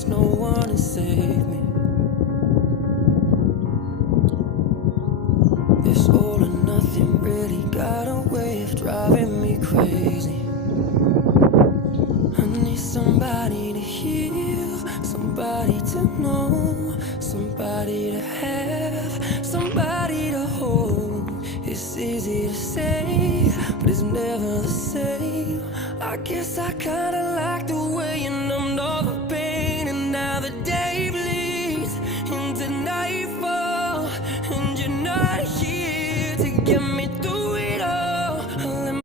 there's no one to save me. This all or nothing really got a way of driving me crazy. I need somebody to heal, somebody to know, somebody to have, somebody to hold. It's easy to say, but it's never the same. I guess I kinda like the